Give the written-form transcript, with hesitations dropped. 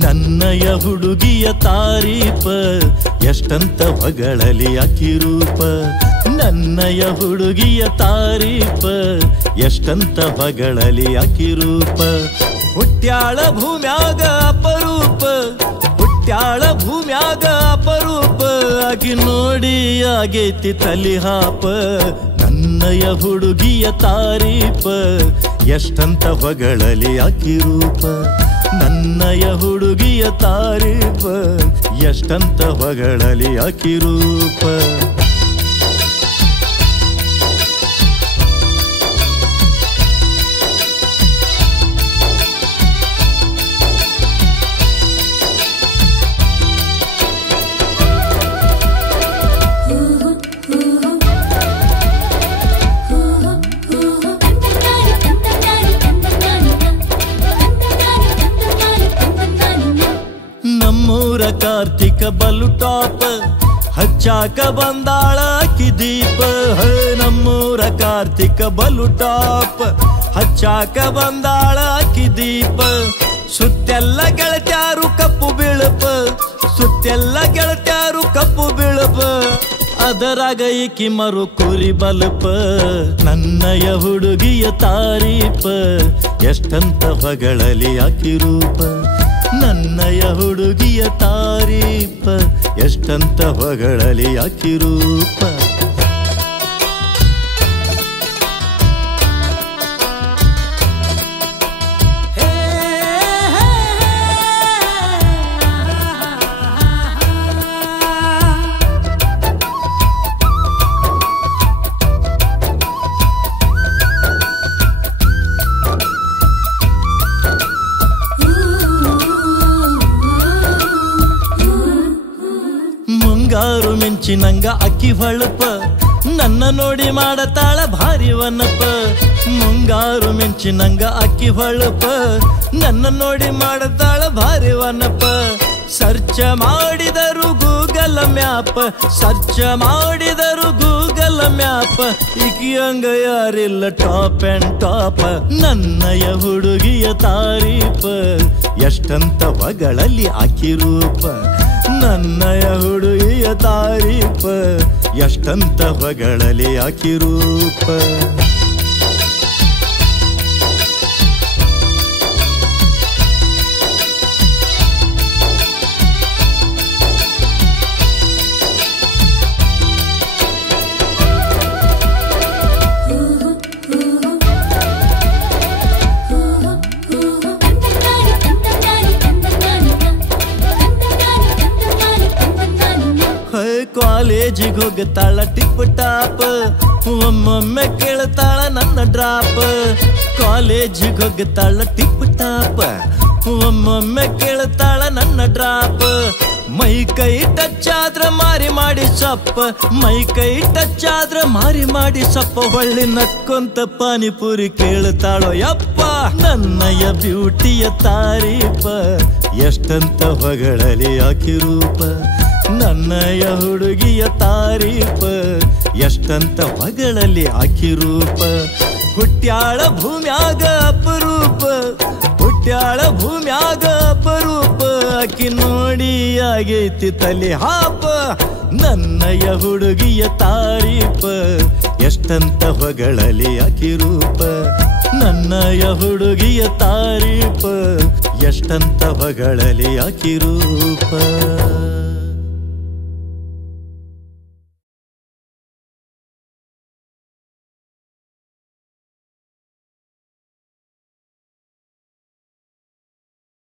ನನ್ನಯ ಹುಡುಗಿಯ ತಾರೀಪ ಎಷ್ಟಂತ ಹೊಗಳಲಿ ಅಕಿರೂಪ ನನ್ನಯ ಹುಡುಗಿಯ ತಾರೀಪ ಎಷ್ಟಂತ ಹೊಗಳಲಿ ಅಕಿರೂಪ ಹುಟ್ಟ್ಯಾಳ ಭೂಮ್ಯಾಗ ಅಪರೂಪ ಹುಟ್ಟ್ಯಾಳ ಭೂಮ್ಯಾಗ ಅಪರೂಪ ಆಗಿ ನೋಡಿ ಆಗೈತಿ ತಲಿಹಾಪ ನನ್ನಯ ಹುಡುಗಿಯ ತಾರೀಪ ಎಷ್ಟಂತ ಹೊಗಳಲಿ ಅಕಿರೂಪ ನನ್ನಯ ಹುಡುಗಿಯ ತಾರೀಪ ಎಷ್ಟಂತ ಹೊಗಳಲಿ ಅಕಿರೂಪ ನಮ್ಮೂರ ಕಾರ್ತಿಕ ಬಲು ಟಾಪ ಹಚ್ಚಾಕ ಬಂದಾಳ ಅಕ್ಕಿ ದೀಪ ನಮ್ಮೂರ ಕಾರ್ತಿಕ ಬಲು ಟಾಪ ಹಚ್ಚಾಕ ಬಂದಾಳ ಅಕ್ಕಿ ದೀಪ ಸುತ್ತೆಲ್ಲ ಗೆಳತ್ಯಾರು ಕಪ್ಪು ಬೀಳಪ ಸುತ್ತೆಲ್ಲ ಗೆಳತ್ಯಾರು ಕಪ್ಪು ಬೀಳಪ ಅದರಾಗ ಈಕಿ ಮರು ಕುರಿ ಬಲಪ ನನ್ನಯ ಹುಡುಗಿಯ ತಾರೀಪ ಎಷ್ಟಂತ ಹೊಗಳಲಿ ಅಕಿರೂಪ ನನ್ನಯ ಹುಡುಗಿಯ ತಾರೀಪ ಎಷ್ಟಂತ ಹೊಗಳಲಿ ಅಕಿರೂಪ ಮುಂಗಾರು ಮಿಂಚಿನಂಗ ಅಕ್ಕಿ ಹೊಳಪ ನನ್ನ ನೋಡಿ ಮಾಡತಾಳ ಭಾರಿ ವನಪ ಮುಂಗಾರು ಮಿಂಚಿನಂಗ ಅಕ್ಕಿ ಹೊಳಪ ನನ್ನ ನೋಡಿ ಮಾಡತಾಳ ಭಾರಿ ವನಪ ಸರ್ಚ ಮಾಡಿದರು ಗೂಗಲ್ ಮ್ಯಾಪ್ ಸರ್ಚ ಮಾಡಿದರು ಗೂಗಲ್ ಮ್ಯಾಪ್ ಇಕಿಯಂಗ ಯಾರಿಲ್ಲ ಟಾಪ್ ಅಂಡ್ ಟಾಪ್ ನನ್ನಯ ಹುಡುಗಿಯ ತಾರೀಪ ಎಷ್ಟಂತ ಹೊಗಳಲಿ ಅಕಿರೂಪ ನನ್ನಯ ಹುಡುಗಿಯ ತಾರೀಪ ಎಷ್ಟಂತ ಹೊಗಳಲಿ ಅಕಿರೂಪ ಕಾಲೇಜಿಗೆ ಹೋಗ್ತಾಳ ಟಿಪ್ ಟಾಪ್ ಒಮ್ಮೊಮ್ಮೆ ಕೇಳ್ತಾಳ ನನ್ನ ಡ್ರಾಪ್ ಕಾಲೇಜಿಗೆ ಹೋಗ್ತಾಳ ಟಿಪ್ ಟಾಪ್ ಒಮ್ಮೊಮ್ಮೆ ಕೇಳ್ತಾಳ ನನ್ನ ಡ್ರಾಪ್ ಮೈ ಕೈ ಟಚ್ ಆದ್ರ ಮಾರಿ ಮಾಡಿ ಸಪ್ಪ ಮೈ ಕೈ ಟಚ್ ಆದ್ರ ಮಾರಿ ಮಾಡಿ ಸಪ್ಪ ಹೊಳ್ಳಿ ನಕ್ಕೊಂತ ಪಾನಿಪುರಿ ಕೇಳ್ತಾಳೋ ಯಪ್ಪ ನನ್ನಯ ಬ್ಯೂಟಿಯ ತಾರೀಪ ಎಷ್ಟಂತ ಹೊಗಳಲಿ ಅಕಿರೂಪ ನನ್ನಯ ಹುಡುಗಿಯ ತಾರೀಪ ಎಷ್ಟಂತ ಹೊಗಳಲಿ ಅಕಿರೂಪ ಹುಟ್ಟ್ಯಾಳ ಭೂಮ್ಯಾಗ ಅಪರೂಪ ಹುಟ್ಟ್ಯಾಳ ಭೂಮ್ಯಾಗ ಅಪರೂಪ ಆಕಿ ನೋಡಿ ಆಗೈತಿ ತಲಿ ಹಾಪ ನನ್ನಯ ಹುಡುಗಿಯ ತಾರೀಪ ಎಷ್ಟಂತ ಹೊಗಳಲಿ ಅಕಿರೂಪ ನನ್ನಯ ಹುಡುಗಿಯ ತಾರೀಪ ಎಷ್ಟಂತ ಹೊಗಳಲಿ ಅಕಿರೂಪ